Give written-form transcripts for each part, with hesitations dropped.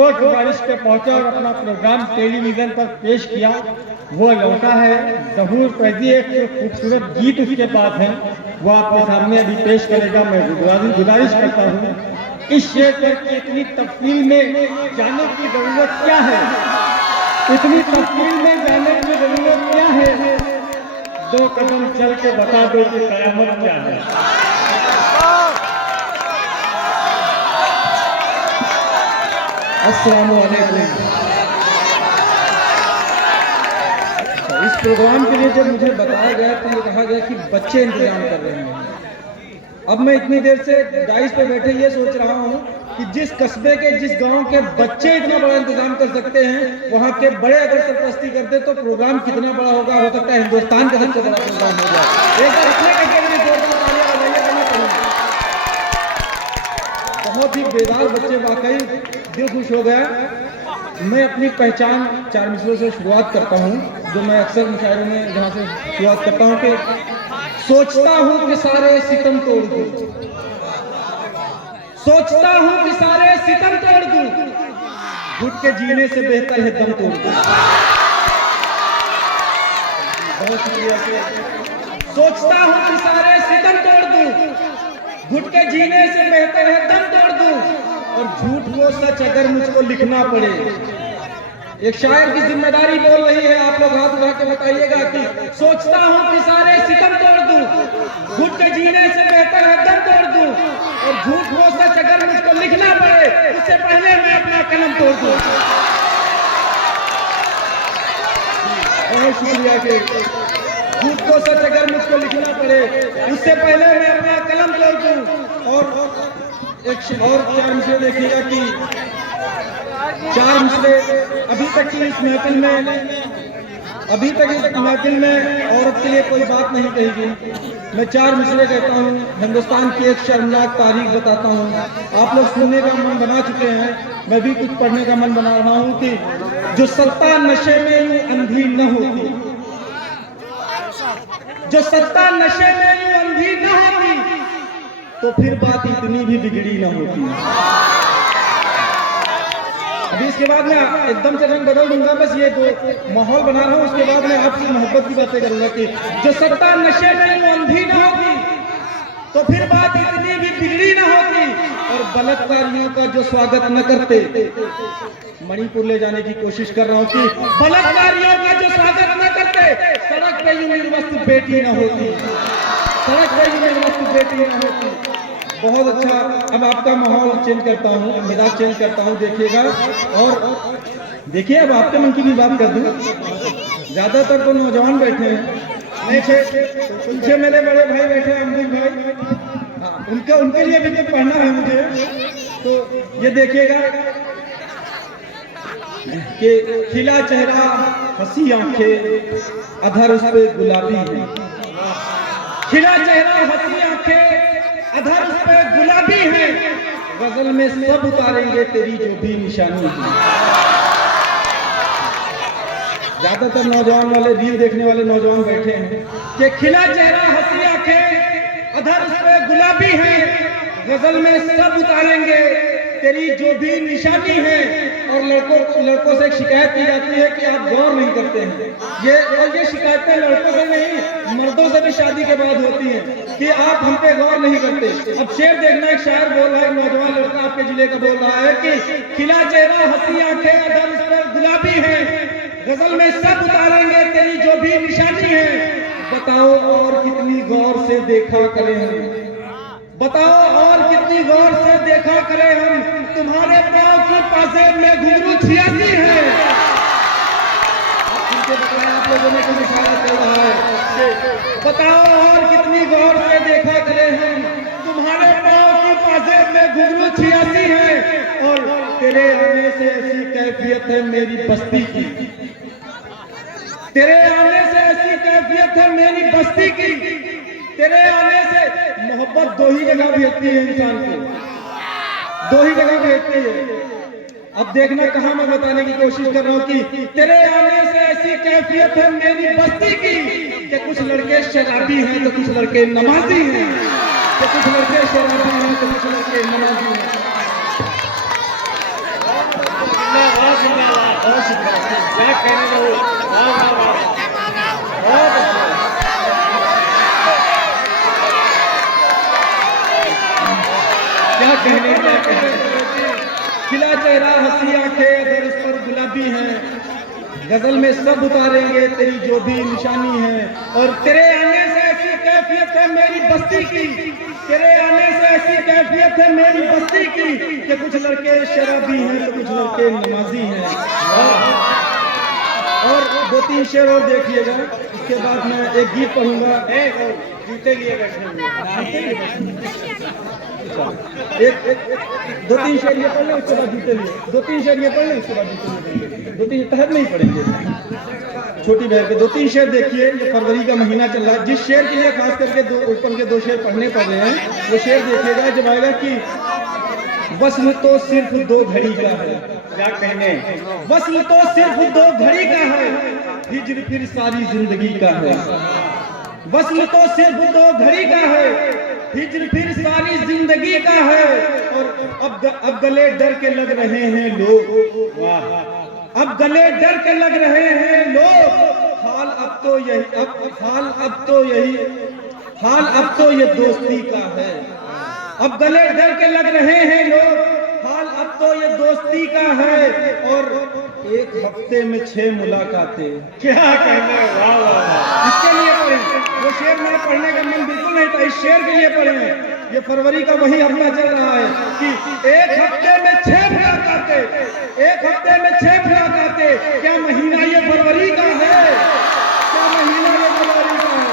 वो गुजारिश पे पहुंचा और अपना प्रोग्राम टेलीविजन पर पेश किया। वो लौटा है ज़हूर फैजी, एक खूबसूरत गीत उसके पास है, वो आपके सामने अभी पेश करेगा। मैं गुजारिश करता हूँ इस शेर पर इतनी तफसील में जाने की जरूरत क्या है, इतनी तफसील में जाने की जरूरत क्या है, 2 कदम चल के बता दो कि कयामत क्या है। अस्सलाम वालेकुम। इस प्रोग्राम के लिए जब मुझे बताया गया तो ये कहा गया कि बच्चे इंतजाम कर रहे हैं। अब मैं इतनी देर से डाइस पे बैठे ये सोच रहा हूँ कि जिस कस्बे के, जिस गांव के बच्चे इतना बड़ा इंतजाम कर सकते हैं, वहाँ के बड़े अगर सरपरस्ती करते तो प्रोग्राम कितना बड़ा होगा। हो सकता है हिंदुस्तान का सबसे बड़ा प्रोग्राम हो जाए। एक बार अपने करके मेरी जोरदार तालियां बजाइए, मैं करूँगा। बहुत ही बेदार बच्चे, वाकई दिल खुश हो गया। मैं अपनी पहचान 4 मिसरों से शुरुआत करता हूँ, जो मैं अक्सर मुशायरों में जहाँ से शुरुआत करता हूँ कि सोचता हूँ कि सारे सितम तोड़ दूँ, सोचता हूँ कि सारे सितम तोड़ दूँ, घुट के जीने से बेहतर है दम तोड़ दूँ। बहुत शुक्रिया। सोचता हूँ कि सारे सितम तोड़ दूँ, घुट के जीने से बेहतर है दम तोड़ दूं, और झूठ वो सच अगर मुझको लिखना पड़े। एक शायर की जिम्मेदारी बोल रही है, आप लोग हाथ उठा के बताइएगा कि सोचता हूं कि सारे सितम तोड़ दूं, घुट के जीने से बेहतर है दम तोड़ दूं, और झूठ वो सच अगर मुझको लिखना पड़े, उससे पहले मैं अपना कलम तोड़ दूं। बहुत शुक्रिया। के झूठ को सच अगर मुझको लिखना पड़े, उससे पहले मैं अपना कलम तोड़ दूं। और एक और 4 मिसरे देखिएगा कि 4 मिसरे अभी तक की इस महफिल में औरत के लिए कोई बात नहीं कही गई। मैं 4 मिसरे कहता हूँ, हिंदुस्तान की एक शर्मनाक तारीख बताता हूँ। आप लोग सुनने का मन बना चुके हैं, मैं भी कुछ पढ़ने का मन बना रहा हूँ कि जो सत्ता नशे में अंधी न होती, जो सत्ता नशे में अंधी न होती, तो फिर बात इतनी भी बिगड़ी न होती। अभी इसके बाद मैं एकदम से रंग बदल दूंगा, बस ये 2 माहौल बना रहा हूँ। उसके बाद मैं आपकी मोहब्बत की बातें करूंगा कि जो सत्ता नशे में अंधी न होती, तो फिर बात इतनी भी बिगड़ी न होती, और बलात्कारियों का जो स्वागत न करते, मणिपुर ले जाने की कोशिश कर रहा हूँ कि बलात्कारियों का जो स्वागत न करते, सड़क पे यूनिवर्सिटी बेटी न होती, सड़क पे यूनिवर्सिटी बेटी न होती। बहुत अच्छा। अब आपका माहौल चेंज करता हूँ, मिजाज चेंज करता हूँ, देखिएगा। और देखिए, अब आपके मन की भी बात कर दूँ। ज्यादातर तो नौजवान बैठे हैं, पीछे मेरे बड़े भाई बैठे हैं, अमजद भाई। हाँ, उनके लिए भी तो पढ़ना है मुझे। तो ये देखिएगा कि खिला चेहरा, हंसी आंखें, अधर उस पे गुलाबी है। खिला चेहरा, हंसी आंखें, अधर उस पे गुलाबी है, गजल में सब उतारेंगे तेरी जो भी निशानी है। ज्यादातर नौजवान वाले, रील देखने वाले नौजवान बैठे हैं कि खिला चेहरा, हंसी आंखें, अधर उस पे गुलाबी है, गजल में सब उतारेंगे तेरी जो भी निशानी है। और लड़कों से एक शिकायत की जाती है कि आप गौर नहीं करते हैं। ये शिकायतें लड़कों से नहीं, मर्दों से भी शादी के बाद होती हैं कि आप हम पे गौर नहीं करते। अब शेर देखना, एक शायर बोल रहा है, नौजवान लड़का आपके जिले का बोल रहा है कि खिला चेहरा, हंसी आंखें, अधर उस पे गुलाबी है, गजल में सब उतारेंगे तेरी जो भी निशानी है। बताओ और कितनी गौर से देखा करें हम, बताओ और कितनी गौर से देखा करें हम, तुम्हारे पांव की पाजेब में घुंघरू 86 है। आप लोगों ने कुछ इशारा कर रहा है, बताओ और कितनी गौर से देखा करें हम, तुम्हारे पांव की पाजेब में घुंघरू 86 है, और तेरे आने से ऐसी कैफियत है मेरी बस्ती की, तेरे आने से ऐसी कैफियत है मेरी बस्ती की, तेरे आने से मोहब्बत 2 ही जगह भेजती है इंसान को, 2 ही जगह भेजती है। अब देखना कहां मैं बताने की कोशिश कर रहा हूं कि तेरे आने से ऐसी कैफियत है मेरी बस्ती की, कि कुछ लड़के शराबी हैं तो कुछ लड़के नमाजी हैं, कि कुछ लड़के शराबी हैं तो कुछ लड़के नमाजी हैं। क्या कहने जहूर, वाह वाह वाह, बहुत अच्छा। क्या कहने खिला चेहरा हंसी आंखें अगर उस पर गुलाबी है, गजल में सब उतारेंगे तेरी जो भी निशानी है। और तेरे आने से ऐसी कैफियत है मेरी बस्ती की, तेरे आने से ऐसी कैफियत है मेरी बस्ती की कि कुछ लड़के शराबी हैं तो कुछ लड़के नमाजी हैं। और 2-3 शेर और देखिएगा, उसके बाद मैं एक गीत पढ़ूंगा। जूते लिए बैठे हुए, एक 2-3 शेर ये पढ़ लें, उसके बाद जूते लिए, 2-3 शेर ये पढ़ लें, उसके बाद जूते लिए, 2-3 तहत नहीं पढ़ेंगे। छोटी बहन के 2-3 शेर देखिए। ये फरवरी का महीना चल रहा है, जिस शेर के लिए खास करके ऊपर के 2 शेर पढ़ने पड़ रहे हैं, वो शेर देखिएगा जब आएगा कि वस्ल तो सिर्फ 2 घड़ी का है। क्या कहने, वस्ल तो सिर्फ 2 घड़ी का है, हिज्र फिर सारी जिंदगी का है। वस्ल तो सिर्फ 2 घड़ी का है, हिज्र फिर सारी जिंदगी का है। और अब गले डर के लग रहे हैं लोग, वाह, अब गले डर के लग रहे हैं लोग। हाल अब तो यही, हाल अब तो ये दोस्ती का है। अब गले डर के लग रहे हैं लोग, हाल अब तो ये दोस्ती का है। और 1 हफ्ते में 6 मुलाकातें। क्या कहने, वाह वाह वाह। इसके लिए पढ़े, वो शेर मेरा पढ़ने का मन बिल्कुल नहीं था, इस शेर के लिए पढ़े। ये फरवरी का वही हफ्ता चल रहा है कि 1 हफ्ते में 6 मुलाकातें, 1 हफ्ते में 6 मुलाकातें। क्या महीना ये फरवरी का है? क्या महीना ये फरवरी का है?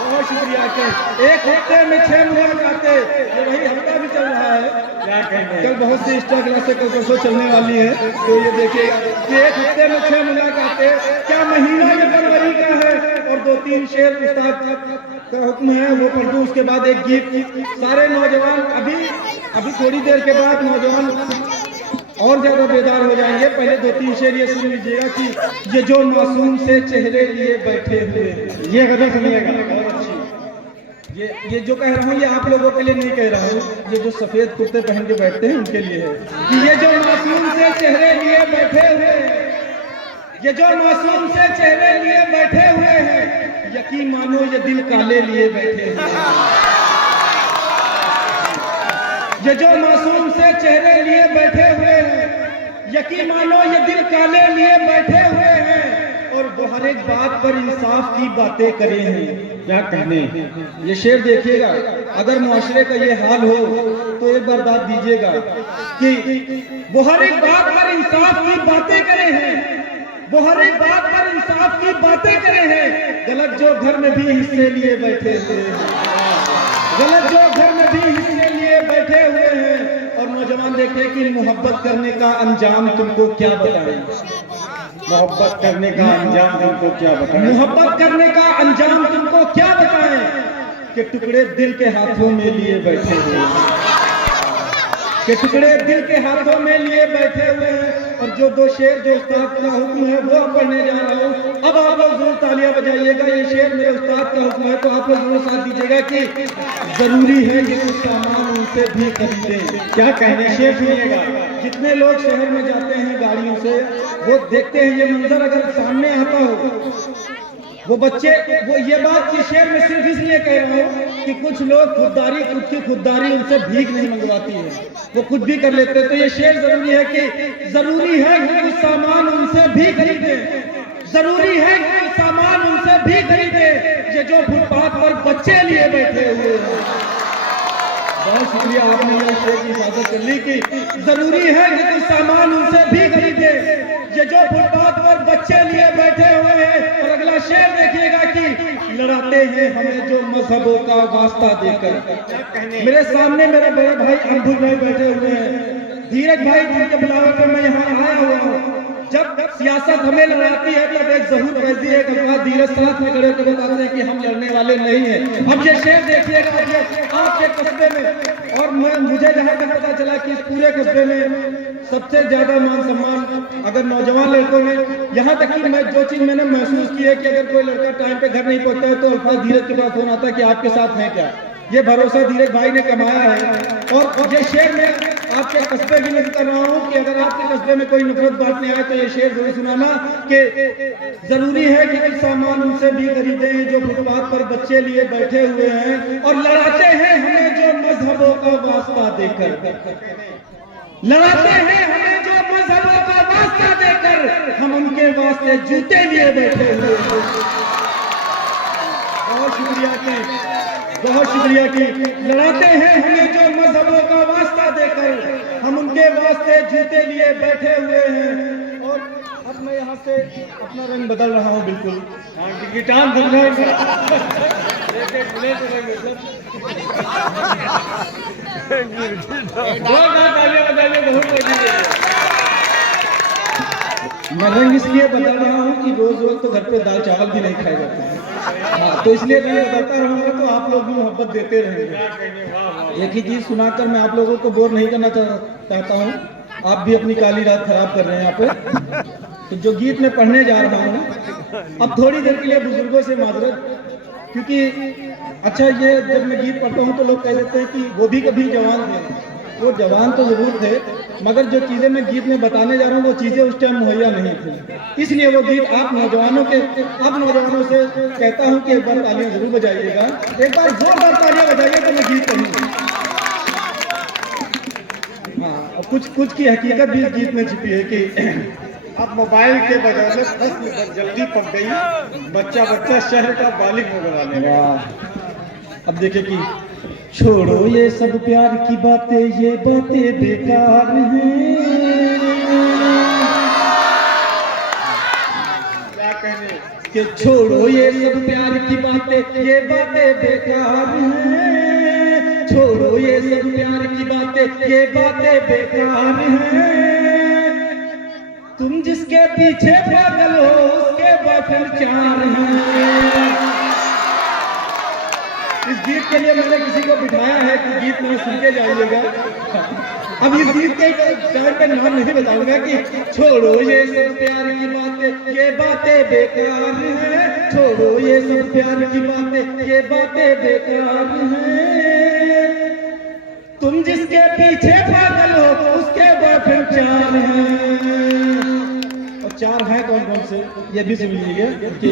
बहुत शुक्रिया के 1 हफ्ते में 6 मुलाकातें, ये वही हफ्ता भी चल रहा है। क्या कहने, कल बहुत सी एक्स्ट्रा क्लासें कल परसों चलने वाली है, तो ये देखिएगा कि 1 हफ्ते में 6 मुलाकातें। क्या महीना ये फरवरी का है? और 2-3 शेर उस्ताद का हुक्म है वो पढ़ दूं, उसके बाद एक गीत। सारे नौजवान अभी थोड़ी देर के बाद नौजवान और ज्यादा बेदार हो जाएंगे। पहले 2-3 शेर ये सुन लीजिएगा कि ये जो मासूम से चेहरे लिए बैठे हुए, ये गजल सुनिएगा, बहुत अच्छी। ये जो कह रहा हूँ ये आप लोगों के लिए नहीं कह रहा हूँ, ये जो सफेद कुर्ते पहन के बैठते हैं उनके लिए है कि ये जो मासूम से चेहरे लिए बैठे हुए हैं, ये जो मासूम से चेहरे लिए बैठे हुए हैं, यकीन मानो ये दिल काले लिए बैठे हुए हैं। ये जो मासूम से चेहरे लिए बैठे हुए हैं, यकीन मानो ये दिल काले लिए बैठे हुए हैं। और वो हर एक बात पर इंसाफ की बातें करे हैं। क्या कहने, ये शेर देखिएगा, अगर मुआशरे का ये हाल हो तो एक बार बात दीजिएगा कि वो हर एक बात पर इंसाफ की बातें करे हैं, वो हर एक बात पर इंसाफ की बातें करे हैं। गलत जो घर में भी हिस्से लिए बैठे हुए हैं, गलत जो घर में भी हिस्से लिए बैठे हुए हैं। और नौजवान देखे कि मोहब्बत करने का अंजाम तुमको क्या बताएं, मोहब्बत करने का अंजाम तुमको क्या बताएं, मोहब्बत करने का अंजाम तुमको क्या बताएं कि टुकड़े दिल के हाथों में लिए बैठे हुए हैं, कि टुकड़े दिल के हाथों में लिए बैठे हुए हैं। और जो 2 शेर जो उस्ताद का हुक्म है वो पढ़ने जा रहा हूँ। अब आप लोग जरूर तालियां बजाइएगा, ये शेर मेरे उस्ताद का हुक्म है तो आप लोग जरूर साथ दीजिएगा कि जरूरी है कि कुछ सामान उनसे भी खरीदें। क्या कहने, शेर सुनिएगा। जितने लोग शहर में जाते हैं गाड़ियों से, वो देखते हैं ये मंजर अगर सामने आता हो, वो बच्चे, वो ये बात की शेर में सिर्फ इसलिए कह रहा हूँ कि कुछ लोग खुद की खुददारी उनसे भीख नहीं मंगवाती है, वो खुद भी कर लेते हैं। तो ये शेर जरूरी है कि कुछ सामान उनसे भी खरीदे, जरूरी है कि कुछ सामान उनसे भी खरीदे। ये जो फुटपाथ पर बच्चे लिए बैठे हुए हैं, बहुत शुक्रिया आपने ये शेर की इजाजत कर ली कि जरूरी है कि कुछ सामान उनसे भी खरीदे। ये जो फुटपाथ पर बच्चे लिए बैठे हुए हैं। और अगला शेर देखिएगा कि लड़ाते हैं हमें जो मजहबों का वास्ता देकर। मेरे सामने मेरे बड़े भाई अंबुज भाई बैठे हुए हैं, धीरज भाई जिनके बुलावे पर मैं यहाँ आया हुआ हूँ। जब सियासत हमें लड़ाती है तब एक जहूर फैजी एक अल्फाज धीरज साथ में खड़े होकर बताते हैं कि हम लड़ने वाले नहीं हैं। अब ये शेर देखिएगा आपके कस्बे में, और मुझे जहाँ तक पता चला कि इस पूरे कस्बे में सबसे ज्यादा मान सम्मान अगर नौजवान लड़कों में, यहाँ तक कि मैं जो चीज मैंने महसूस की है कि अगर कोई लड़का टाइम पे घर नहीं पहुंचता है तो अल्फाज धीरज के पास फोन आता है कि आपके साथ है क्या। ये भरोसा धीरज भाई ने कमाया है। और ये शेर में आपके कस्बे की नजर कर रहा हूँ कि अगर आपके कस्बे में कोई नफरत बांटने आए तो ये शेर जरूर सुनाना कि जरूरी है कि कुछ सामान उनसे भी खरीदें जो फुटपाथ पर बच्चे लिए बैठे हुए हैं और लड़ाते हैं हमें जो मजहबों का वास्ता देकर, लड़ाते हैं हमें जो मजहबों का वास्ता देकर, हम उनके वास्ते जूते लिए बैठे हुए हैं। बहुत शुक्रिया की, बहुत शुक्रिया की। लड़ाते हैं हमें जो मजहबों का वास्ता देकर, हम उनके वास्ते जूते लिए बैठे हुए हैं। और अब मैं यहाँ से अपना रंग बदल रहा हूँ बिल्कुल। गिटार बन रहा है। मैं रंग इसलिए बदल रहा हूँ कि रोज रोज तो घर पे दाल चावल भी नहीं खाए जाते हैं। हाँ, तो इसलिए रंग बदलता रहूंगा तो आप लोग भी मोहब्बत देते रहेंगे। एक ही चीज सुनाकर मैं आप लोगों को बोर नहीं करना चाहता हूँ। आप भी अपनी काली रात खराब कर रहे हैं यहाँ पे। तो जो गीत मैं पढ़ने जा रहा हूँ, अब थोड़ी देर के लिए बुजुर्गों से माजरत, क्योंकि अच्छा ये जब मैं गीत पढ़ता हूँ तो लोग कह देते हैं कि वो भी कभी जवान थे। वो जवान तो जरूर थे, मगर जो चीजें मैं गीत में बताने जा रहा हूँ वो चीजें उस टाइम मुहैया नहीं थी। इसलिए वो गीत आप नौजवानों से कहता हूँ कि एक बार तालियां जरूर बजाइएगा। एक बार जोरदार तालियां बजाइए तो मैं गीत पढ़ूंगा। हाँ, कुछ की हकीकत भी इस गीत में छिपी है कि अब मोबाइल के वजह से फसल जल्दी पक गई, बच्चा शहर का बालिग नजर आने लगा। अब देखे कि छोड़ो ये सब प्यार की बातें, ये बातें बेकार हैं। क्या कहने कि छोड़ो ये सब प्यार की बातें, ये बातें बेकार हैं। छोड़ो ये सब प्यार की बातें, ये बातें बेकार हैं। तुम जिसके पीछे पागल हो उसके बॉयफ्रेंड 4 हैं। इस गीत के लिए मैंने किसी को बिठाया है कि गीत में सुन के जाइएगा। अब इस गीत के टाइम पे नाम नहीं बताऊंगा कि छोड़ो ये सब प्यार की बातें, ये बातें बेकार हैं। छोड़ो ये सब प्यार की बातें, ये बातें बेकार हैं। तुम जिसके पीछे पागल हो उसके बॉयफ्रेंड 4 हैं। और 4 हैं कौन कौन से, ये भी सुन लीजिए कि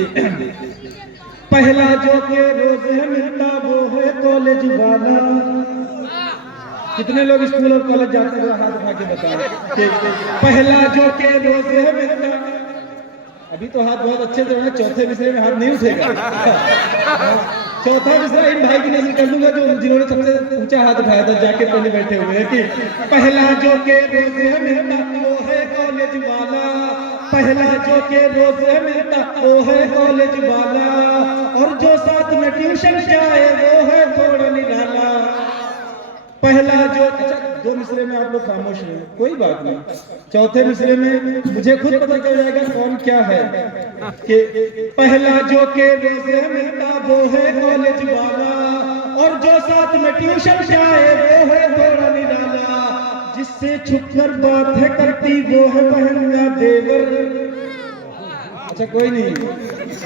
पहला जो के रोज है मिलता वो है कॉलेज वाला। कितने लोग स्कूल और कॉलेज जाते हैं हाथ उठा के बताएं। पहला जो के रोज है मिलता, अभी तो हाथ बहुत अच्छे से, चौथे मिसरे में हाथ नहीं उठेगा। चौथा मिसरा इन भाई की नजर कर दूंगा जो जिन्होंने सबसे ऊंचा हाथ उठाया था, जाके पहले बैठे हुए हैं कि पहला जो के रोज है मिलता वो है कॉलेज वाला। पहला जो के रोज है मिलता वो है कॉलेज वाला। और जो साथ में ट्यूशन जाए वो है थोड़ा निराला। पहला जो, अच्छा 2 मिसरे में आप लोग खामोश हैं, कोई बात नहीं। चौथे मिसरे में मुझे खुद पता चल जाएगा कौन क्या है कि पहला जो के रोज है मिलता वो है कॉलेज वाला। और जो साथ में ट्यूशन जाए वो है थोड़ा निराला। जिससे छुपकर बात है करती वो है बहन का देवर। अच्छा कोई नहीं,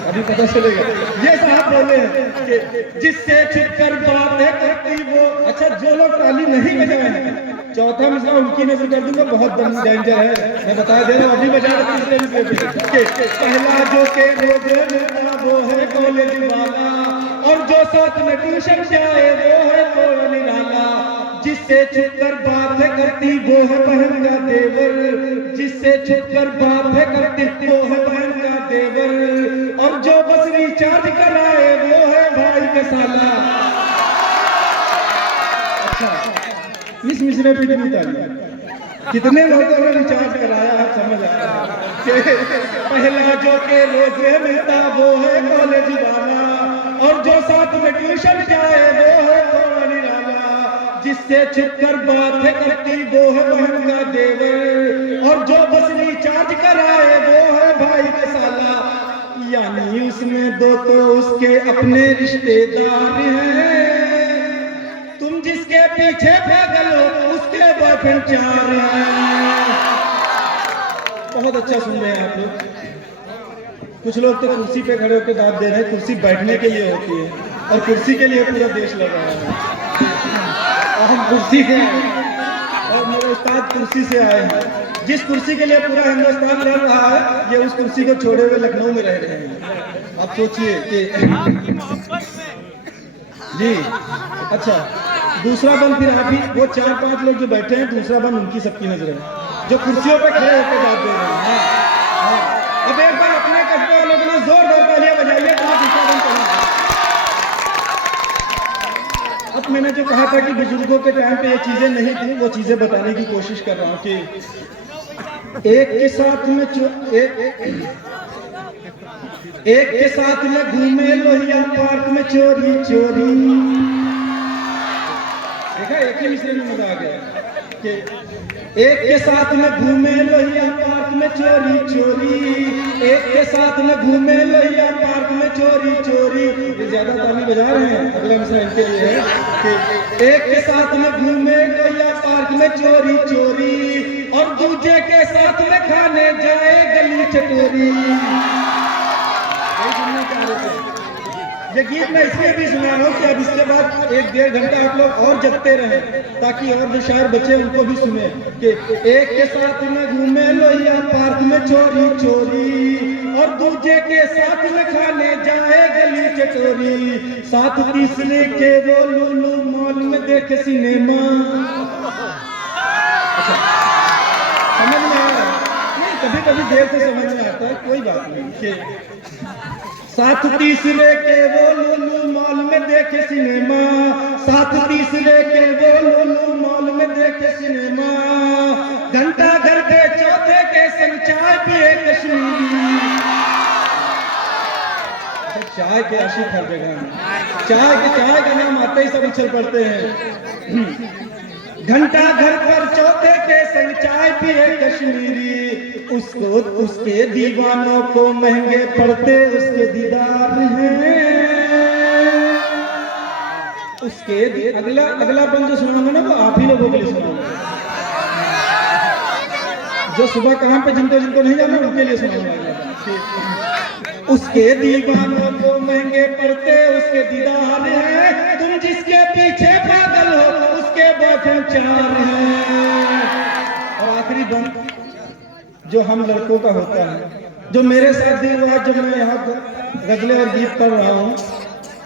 अभी पता चलेगा। ये साहब बोले हैं कि जिससे छुपकर बात है करती वो। अच्छा जो लोग ताली नहीं बजाए हैं, चौथा मिसरा उनकी नजर कर दूंगा, बहुत डेंजर है, मैं बता दे रहा हूँ। अभी बजा रहे तीसरे मिसरे पे पहला जो के रोज मिलता वो है कॉलेज वाला। और जो साथ में ट्यूशन जाए वो है थोड़ा निराला। जिससे छुपकर बात है करती वो है बहन का देवर। जिससे छुपकर बात है करती वो है बहन का देवर। और जो बस रिचार्ज कराए वो है भाई का साला। अच्छा इस मिसरे पे कितनी ताली, कितने लोगों ने रिचार्ज कराया आप समझ आया। पहला जो के रोज मिलता वो है कॉलेज वाला। और जो साथ में ट्यूशन जाए वो है थोड़ा निराला। जिससे छुपकर बात है करती वो है बहन का देवर। और जो बस रिचार्ज कराए वो है भाई का साला। यानी उसमें 2 तो उसके अपने रिश्तेदार हैं। तुम जिसके पीछे पागल हो उसके बॉयफ्रेंड 4 हैं। बहुत अच्छा सुन रहे हैं आप लोग। कुछ लोग तो कुर्सी पे खड़े होकर दाद दे रहे हैं। कुर्सी बैठने के लिए होती है और कुर्सी के लिए पूरा देश लग रहा है। और हम कुर्सी के और मेरे कुर्सी से आए हैं, जिस कुर्सी के लिए पूरा हिंदुस्तान लड़ रहा है, ये उस कुर्सी को छोड़े हुए लखनऊ में रह रहे हैं। आप सोचिए कि जी अच्छा, दूसरा बम फिर आप ही, वो 4-5 लोग जो बैठे हैं, दूसरा बम उनकी सबकी नजर है जो कुर्सियों पे खड़े होकर बात दे रहे हैं। हाँ। अब एक बार अपने कस्बे वालों के लिए जोरदार तालियां बजाइए तो दूसरा बम चला। अब मैंने जो कहा था कि बुजुर्गों के टाइम पे ये चीजें नहीं थी, वो चीजें बताने की कोशिश कर रहा हूँ कि एक के साथ में एक के साथ में घूमे लोहिया पार्क में चोरी चोरी। देखा, एक ही मिसरे में मजा आ गया कि एक के साथ में घूमे लोहिया पार्क में चोरी चोरी, एक के साथ में घूमे लोहिया पार्क में चोरी चोरी। ये ज्यादा ताली बजा रहे हैं, अगला मिसरा इनके लिए है कि एक के साथ में घूमे लोहिया पार्क में चोरी चोरी और दूजे के साथ में खाने जाए गली चटोरी। ये गीत मैं इसलिए भी सुना रहा हूँ कि अब इसके बाद 1-1.5 घंटा आप लोग और जगते रहें, ताकि और जो शायर बचे उनको भी सुने कि एक के साथ में घूमे लोहिया पार्क में चोरी चोरी और दूजे के साथ में खाने जाए गली चटोरी, साथ तीसरे के वो लुलु मॉल में देखे सिनेमा। अच्छा, समझ में आ रहा है? नहीं, कभी कभी देर से समझ में आता है, कोई बात नहीं। कि साथ तीसरे के वो लुलु मॉल में देखे सिनेमा, साथ तीसरे के वो लुलु मॉल में देखे सिनेमा, घंटा घर के चौथे के संग चाय पिए कश्मीरी। चाय के आशिक हर जगह में, चाय का नाम आते ही सब उछल पड़ते हैं। घंटा घर पर चौथे के संग चाय पिए कश्मीरी, उसको उसके दीवानों को महंगे पड़ते उसके दीदार हैं। उसके अगला बंद जो सुनाऊंगा ना, वो आप ही लोगों के लिए सुनाऊंगा। जो सुबह कहाँ पे जिनको नहीं जाना उनके लिए सुनाऊंगा। उसके दीवानों को महंगे पड़ते उसके दीदार हैं, तुम जिसके पीछे पागल हो उसके बॉयफ्रेंड 4 हैं। और आखिरी बंद जो हम लड़कों का होता है, जो मेरे साथ भी हुआ जब मैं यहाँ गजलें और गीत पढ़ रहा हूँ,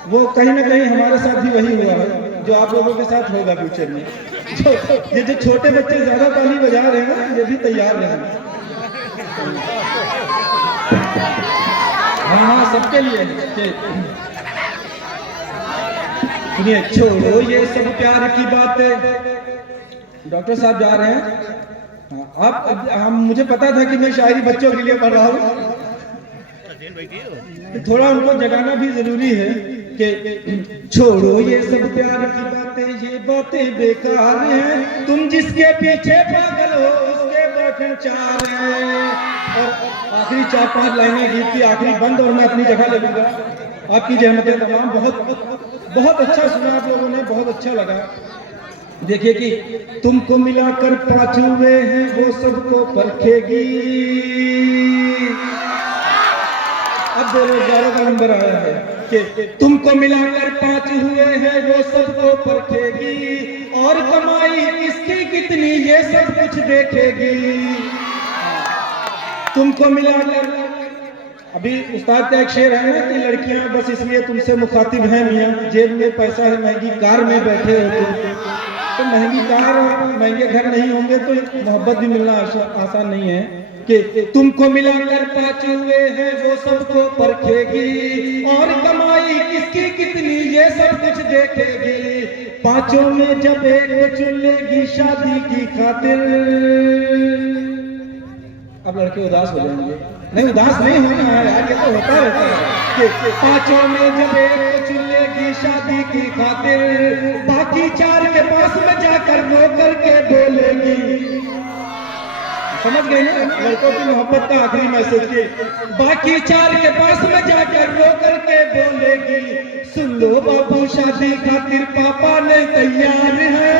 वो कहीं ना कहीं हमारे साथ भी वही हुआ है जो आप लोगों के साथ होगा फ्यूचर में। जो छोटे बच्चे ज्यादा ताली बजा रहे हैं ना, ये भी तैयार रहें। हाँ, सबके लिए। सुनिए, छोड़ो ये सब प्यार की बातें। डॉक्टर साहब जा रहे हैं। हम मुझे पता था कि मैं शायरी बच्चों के लिए पढ़ रहा हूँ, थोड़ा उनको जगाना भी जरूरी है कि छोड़ो ये सब प्यार की बातें, ये बातें बेकार हैं, तुम जिसके पीछे पागल हो उसके बॉयफ्रेंड 4 हैं। और आखिरी 4-5 लाइनें गीत की आखिरी बंद, और मैं अपनी जगह ले लूंगा। आपकी जहमतें तमाम। बहुत अच्छा सुना आप लोगों ने, बहुत अच्छा लगा। देखिए कि तुमको मिलाकर 5 हुए हैं वो सबको परखेगी। अब बेरोजगारों का नंबर आया है कि तुमको मिलाकर 5 हुए हैं वो सबको परखेगी, और कमाई किसकी कितनी ये सब कुछ देखेगी। तुमको मिलाकर, अभी उस्ताद का एक शेर है ना कि लड़कियां बस इसलिए तुमसे मुखातिब हैं मियां, जेब में पैसा है, महंगी कार में बैठे हो तुम, तो महंगी कार और महंगे घर नहीं होंगे तो मोहब्बत भी मिलना आसान नहीं है। कि तुमको मिलाकर 5 हुए हैं वो सबको परखेगी, और कमाई किसकी कितनी ये सब कुछ देखेगी। 5 में जब एक चुन लेगी शादी की खातिर। अब लड़के उदास हो जाएंगे। नहीं, उदास नहीं होना है यार, ये तो होता रहता है कि 5 में जब एक चुन लेगी शादी की खातिर, बाकी 4 के पास में जाकर रो करके बोलेगी। समझ गए ना लड़कों की मोहब्बत का आखिरी मैसेज के, बाकी 4 के पास में जाकर रो करके बोलेगी, सुन लो बाबू शादी खातिर पापा नहीं तैयार है।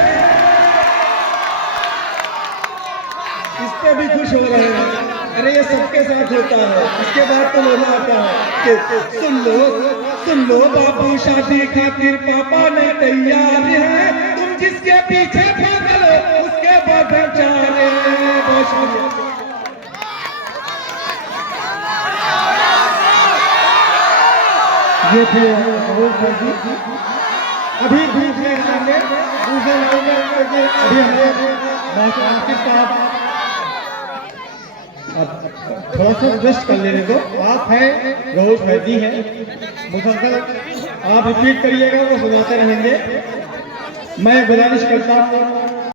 इस पे भी खुश हो रहे हैं। अरे ये सबके साथ होता है। इसके बाद तो बोलना आता है कि सुन लो बाबू शादी खातिर पापा नहीं तैयार है, तुम जिसके पीछे पागल हो उसके पदचारे। बहुत शुक्रिया। ये थे जहूर फैजी। अभी दूसरे राउंड में अभी हमें आसिफ साहब अब थोड़ा सा रेस्ट कर लेने दो। आप हैं जहूर फैजी हैं, मुसलसल आप रिपीट करिएगा, वो सुनाते रहेंगे। मैं गुजारिश करता हूँ